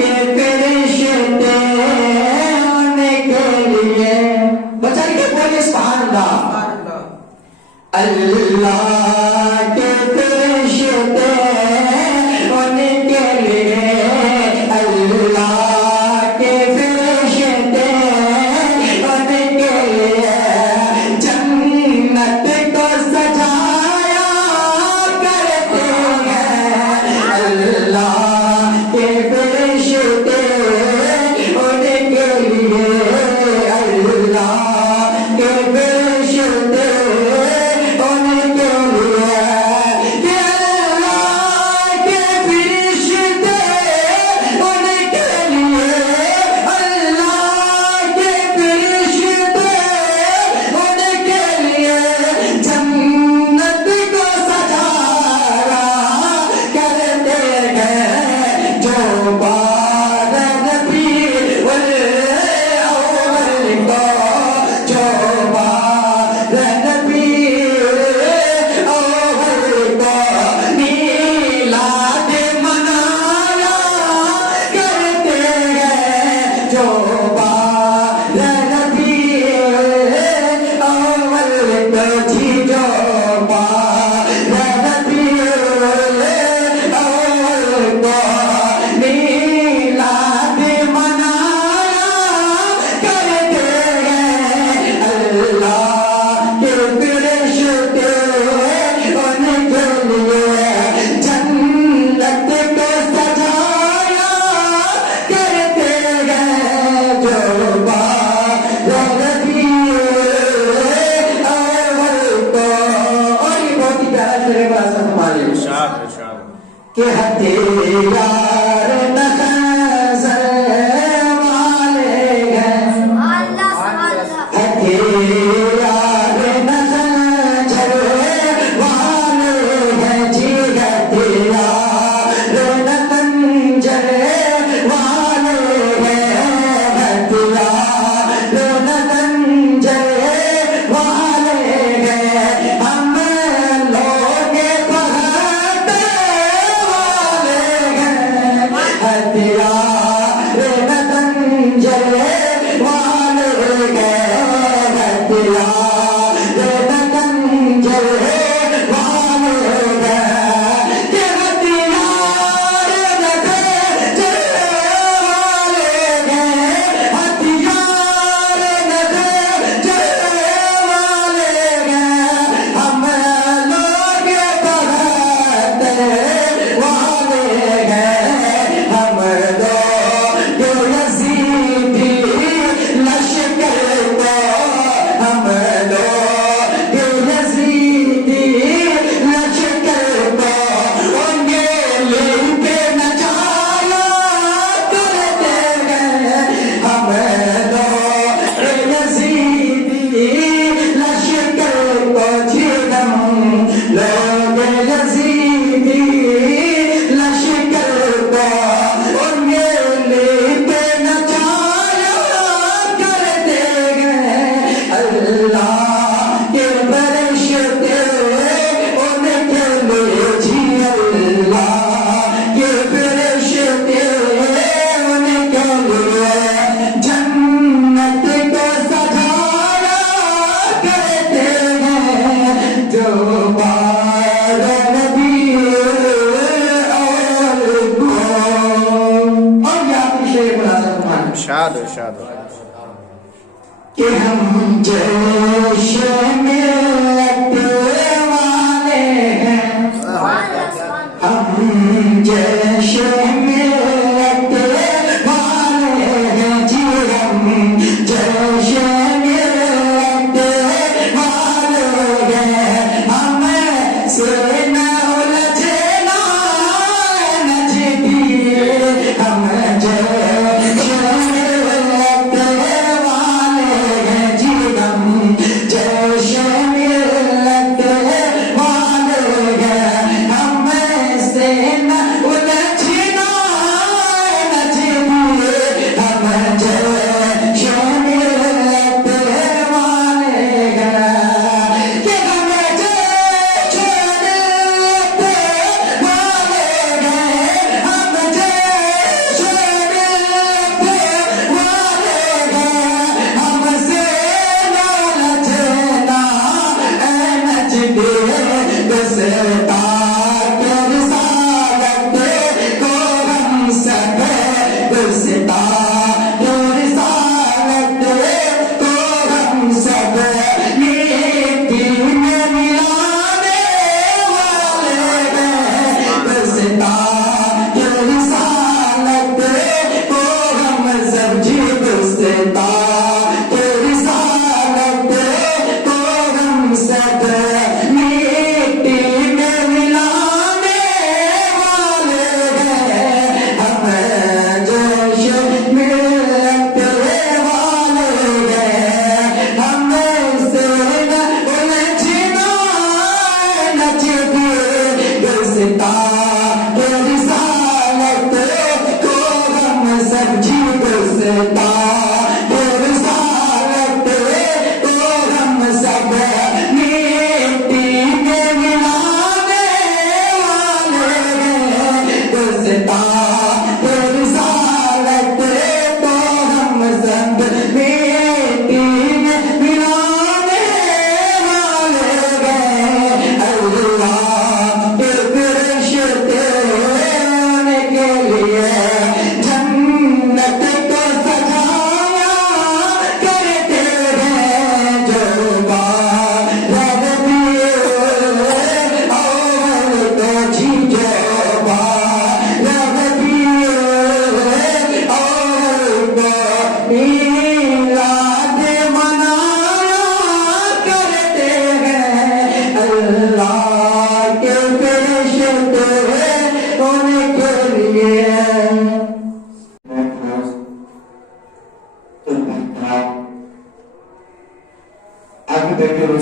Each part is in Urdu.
کے فرشتے ان کے لیے بچائی کے بولے سبحان اللہ اللہ کے فرشتے ان کے لیے اللہ کے فرشتے ان کے لیے جنت کو سجایا کرتے ہیں اللہ کے فرشتے ان کے لیے اللہ کے فرشتے کہ ہتھیار نخزر والے ہیں ہتھیار نخزر والے ہیں جی ہتھیار نخنجر والے ہیں ہتھیار نخنجر والے ہیں ہم لوگ کہ ہم جشن والے ہیں ہم جشن والے ہیں جی ہم جشن والے ہیں ہم سے نہ الجھنا نجدی ہم جشن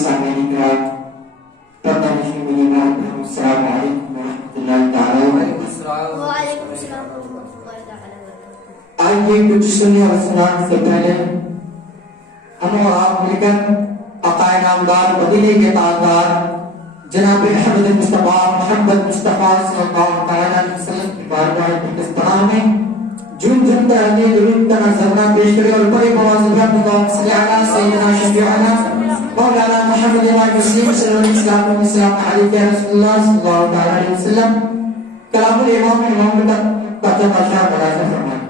سامعین کرام، پردہ نشین ملیمان، السلام علیکم ورحمۃ اللہ تعالی وبرکاتہ۔ وعلیکم السلام ورحمۃ اللہ تعالی وبرکاتہ۔ آئیے کچھ سننے اور سنانے سے پہلے ہم اور آپ مل کر عقائد نامدار مدینے کے تاجدار جناب احمد مصطفیٰ محمد مصطفیٰ صلی اللہ علیہ وسلم کی بارگاہ پاکستان میں جن ترحمِ درود تنازلنا پیش کرے اور بڑے بوازن اللہم صلی علی سیدنا شفیعنا مولانا محمد وسلم صلی اللہ علیہ وسلم علیہ رسول اللہ صلی اللہ علیہ وسلم کلام الامام امام قدم اشار بلازہ فرمائے۔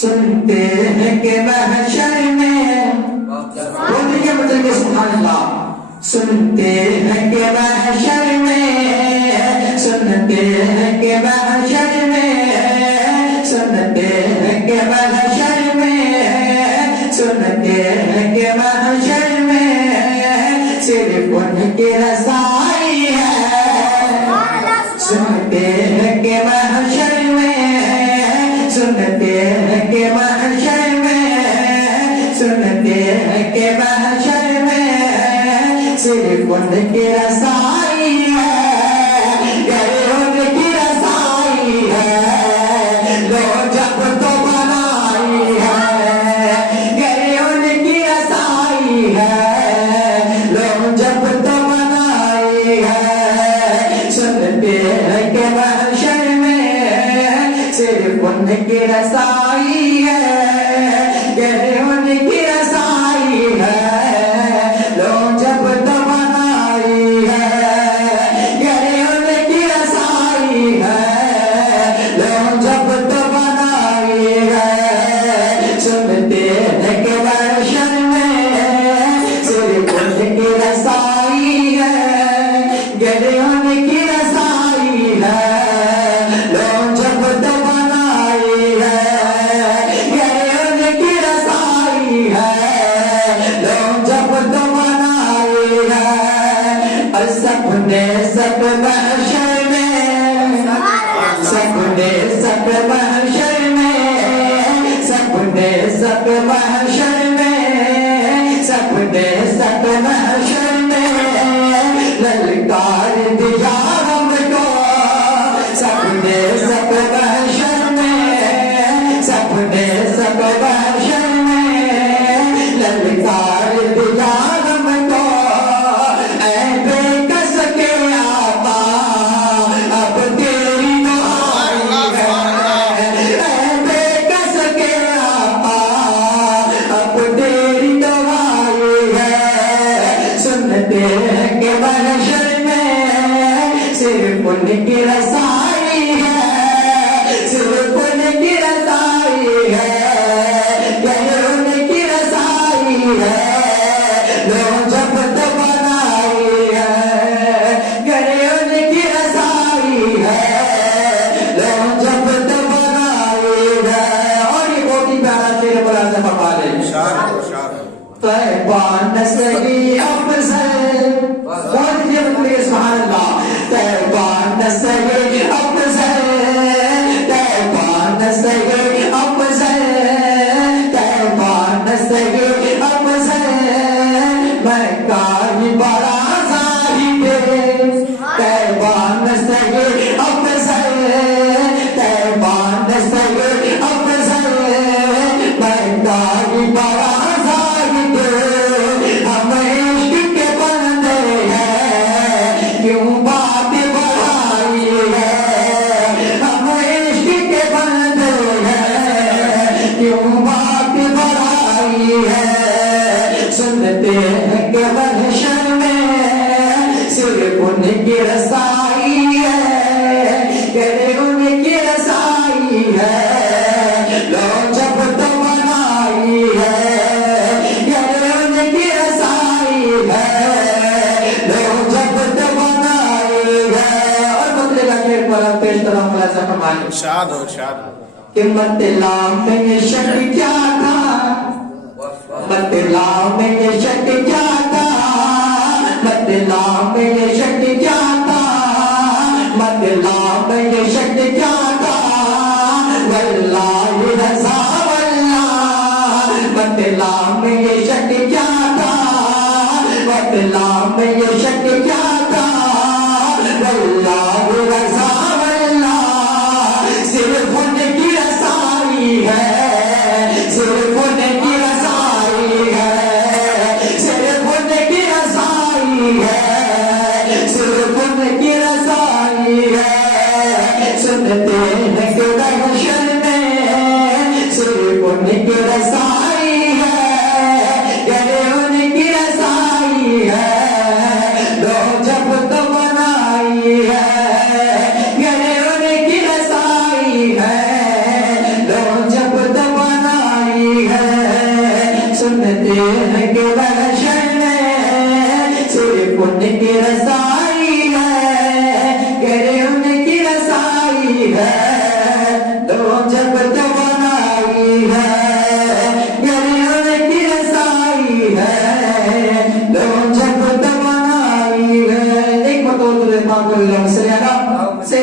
سنتے ہیں کہ محشر میں بولتے ہیں مطلب سبحان اللہ، سنتے ہیں کہ محشر میں، سنتے ہیں کہ محشر میں، سنتے ہیں کہ محشر میں، سنتے ہیں کہ محشر میں صرف ان کی رسائی ہے، سنتے ہیں کہ محشر میں، سنتے ہیں کہ محشر میں، سنتے ہیں کہ محشر میں صرف ان کی رسائی ہے، ان کی رسائی ہے، لو جب تو بنائی ہے، ان کی رسائی ہے، لو جب تو بنائی ہے، سنتے ہیں کہ محشر میں صرف ان کی رسائی ہے، ان کی رسائی ہے، لو جب تو بنائی ہے، ان کی رسائی ہے، لو جب تو بنائی ہے، سنتے ہیں کہ محشر میں صرف ان کی رسائی ہے، ان کی رسائی ہے، لو جب تو بنائی ہے، ان کی رسائی ہے، لو جب تو بنائی ہے، اور سب نے سب محشر میں، سب نے سب محشر میں، سب نے سب محشر میں، سب نے سب محشر میں للکار دیا ہم کو، سب نے سب محشر میں، سب نے سب محشر میں للکار دیا ہم کو، اے بے کس کے آقا اب تیری دعائی ہے، اے بے کس کے آقا اب تیری دعائی ہے، سنتے ہیں کہ محشر میں صرف ان کی رسائی ہے، صرف ان کی رسائی ہے، ان کی رسائی ہے، لو جب تو بنائی ہے، ان کی رسائی ہے، لو جب تو بنائی ہے، اور یہ بہت ہی پیارا شعر ملازم فرما لے، طیبان سہی افضل، بہت ہی مطلب سبحان اللہ، طیبان سہی افضل، طیبان سہی افضل، طیبان سہی افضل، مکہ ہی بڑا زاہد، طیبان سہی افضل، طیبان سہی افضل، مکہ ہی بڑا زاہد، ہم عشق کے بندے ہیں کیوں بات بڑھائی ہے، ہم عشق کے بندے ہیں کیوں بات بڑھائی ہے، سنتے ہیں کہ محشر میں صرف ان کی رسائی ہے، ان کی رسائی ہے، لو جب تو بنائی ہے، ان کی رسائی ہے، لو جب تو بنائی ہے، اور بدلے کا خیر پر پیش طرح ملازم فرمائے، ارشاد ہو ارشاد ہو۔ کہ مطلع میں یہ شک کیا تھا، مطلع میں یہ شک کیا تھا، مطلع میں یہ شک کیا تھا، مطلع میں یہ شک کیا تھا، واللہ رضا واللہ، مطلع میں یہ شک کیا تھا، صرف ان کی رسائی ہے، صرف ان کی رسائی ہے، صرف ان کی رسائی ہے، صرف ان کی رسائی ہے، سنتے ہیں کہ محشر میں صرف ان کی رسائی ہے، گلے ان کی رسائی ہے، لو جب تو بنائی ہے، گلے ان کی رسائی ہے، لو جب تو بنائی ہے، سنتے ہیں کہ محشر میں صرف ان کی رسائی ہے، گلے ان کی رسائی ہے، لو جب تو بنائی ہے، گلے ان کی رسائی ہے، لو جب تو بنائی ہے۔ ایک بطور پاک اللہ صلی اللہ